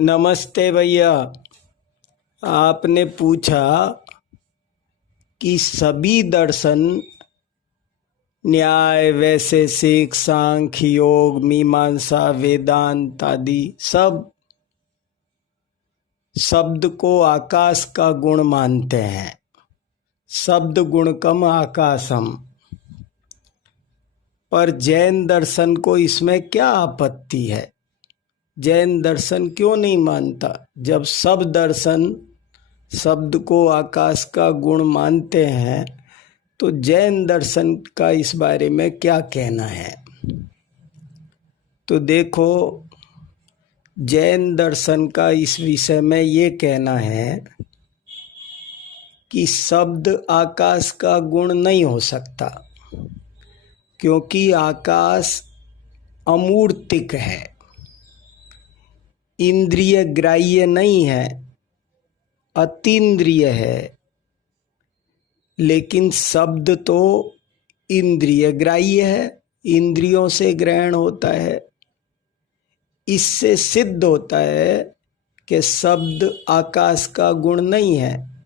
नमस्ते भैया। आपने पूछा कि सभी दर्शन न्याय, वैशेषिक, सांख्य, योग, मीमांसा, वेदांत आदि सब शब्द को आकाश का गुण मानते हैं। शब्द गुणकम आकाशम। पर जैन दर्शन को इसमें क्या आपत्ति है? जैन दर्शन क्यों नहीं मानता? जब सब दर्शन शब्द को आकाश का गुण मानते हैं तो जैन दर्शन का इस बारे में क्या कहना है? तो देखो, जैन दर्शन का इस विषय में ये कहना है कि शब्द आकाश का गुण नहीं हो सकता, क्योंकि आकाश अमूर्तिक है, इंद्रिय ग्राह्य नहीं है, अतीन्द्रिय है। लेकिन शब्द तो इंद्रिय ग्राह्य है, इंद्रियों से ग्रहण होता है। इससे सिद्ध होता है कि शब्द आकाश का गुण नहीं है।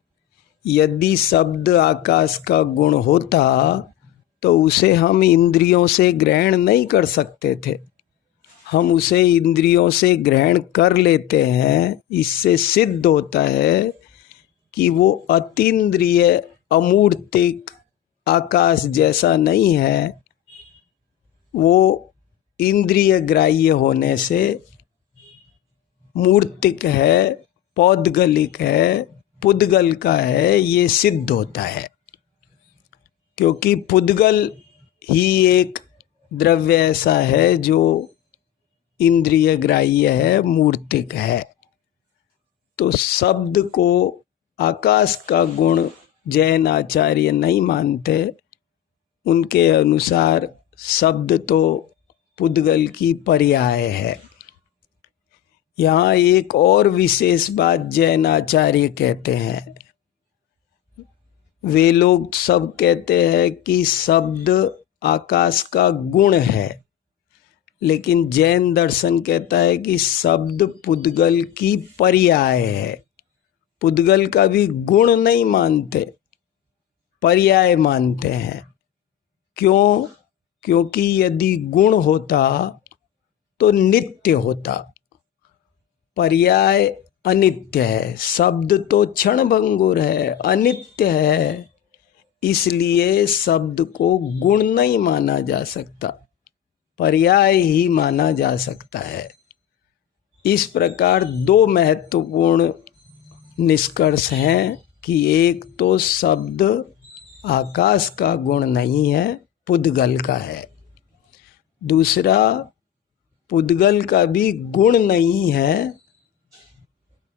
यदि शब्द आकाश का गुण होता तो उसे हम इंद्रियों से ग्रहण नहीं कर सकते थे। हम उसे इंद्रियों से ग्रहण कर लेते हैं। इससे सिद्ध होता है कि वो अतीन्द्रिय अमूर्तिक आकाश जैसा नहीं है, वो इंद्रिय ग्राह्य होने से मूर्तिक है, पौद्गलिक है, पुद्गल का है, ये सिद्ध होता है। क्योंकि पुद्गल ही एक द्रव्य ऐसा है जो इंद्रिय ग्राह्य है, मूर्तिक है। तो शब्द को आकाश का गुण जैन आचार्य नहीं मानते। उनके अनुसार शब्द तो पुद्गल की पर्याय है। यहाँ एक और विशेष बात जैन आचार्य कहते हैं। वे लोग सब कहते हैं कि शब्द आकाश का गुण है, लेकिन जैन दर्शन कहता है कि शब्द पुद्गल की पर्याय है। पुद्गल का भी गुण नहीं मानते, पर्याय मानते हैं। क्यों? क्योंकि यदि गुण होता तो नित्य होता, पर्याय अनित्य है। शब्द तो क्षणभंगुर है, अनित्य है, इसलिए शब्द को गुण नहीं माना जा सकता, पर्याय ही माना जा सकता है। इस प्रकार दो महत्वपूर्ण निष्कर्ष हैं कि एक तो शब्द आकाश का गुण नहीं है, पुद्गल का है। दूसरा, पुद्गल का भी गुण नहीं है,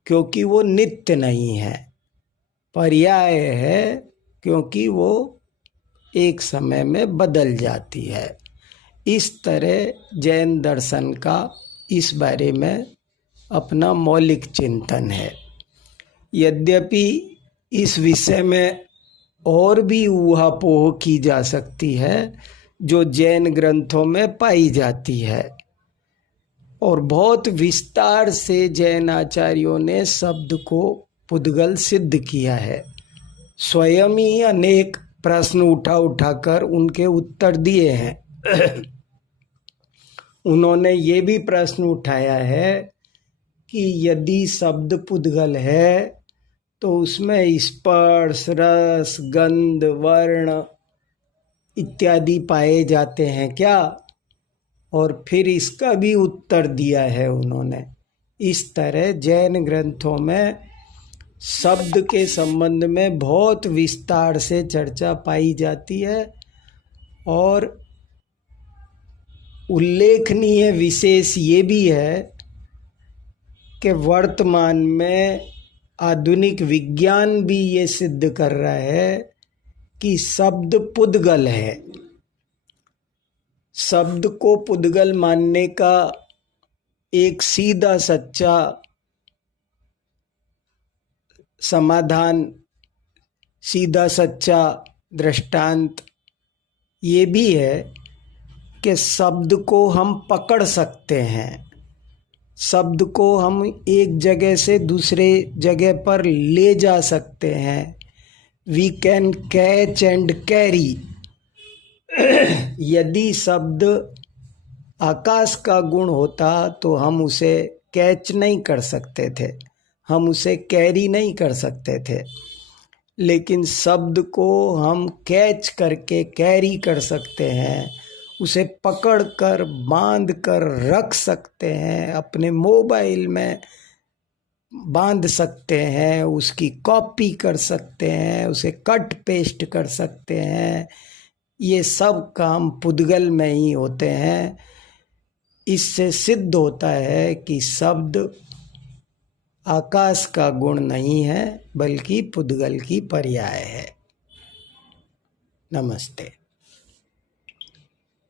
क्योंकि वो नित्य नहीं है, पर्याय है, क्योंकि वो एक समय में बदल जाती है। इस तरह जैन दर्शन का इस बारे में अपना मौलिक चिंतन है। यद्यपि इस विषय में और भी ऊहापोह की जा सकती है, जो जैन ग्रंथों में पाई जाती है, और बहुत विस्तार से जैन आचार्यों ने शब्द को पुद्गल सिद्ध किया है। स्वयं ही अनेक प्रश्न उठाकर उनके उत्तर दिए हैं। उन्होंने ये भी प्रश्न उठाया है कि यदि शब्द पुद्गल है तो उसमें स्पर्श, रस, गंध, वर्ण इत्यादि पाए जाते हैं क्या? और फिर इसका भी उत्तर दिया है उन्होंने। इस तरह जैन ग्रंथों में शब्द के संबंध में बहुत विस्तार से चर्चा पाई जाती है। और उल्लेखनीय विशेष ये भी है कि वर्तमान में आधुनिक विज्ञान भी ये सिद्ध कर रहा है कि शब्द पुद्गल है। शब्द को पुद्गल मानने का एक सीधा सच्चा समाधान, सीधा सच्चा दृष्टांत ये भी है कि शब्द को हम पकड़ सकते हैं। शब्द को हम एक जगह से दूसरे जगह पर ले जा सकते हैं। We can catch and carry. यदि शब्द आकाश का गुण होता तो हम उसे कैच नहीं कर सकते थे, हम उसे कैरी नहीं कर सकते थे। लेकिन शब्द को हम कैच करके कैरी कर सकते हैं, उसे पकड़ कर बांध कर रख सकते हैं, अपने मोबाइल में बांध सकते हैं, उसकी कॉपी कर सकते हैं, उसे कट पेस्ट कर सकते हैं। ये सब काम पुद्गल में ही होते हैं। इससे सिद्ध होता है कि शब्द आकाश का गुण नहीं है बल्कि पुद्गल की पर्याय है। नमस्ते।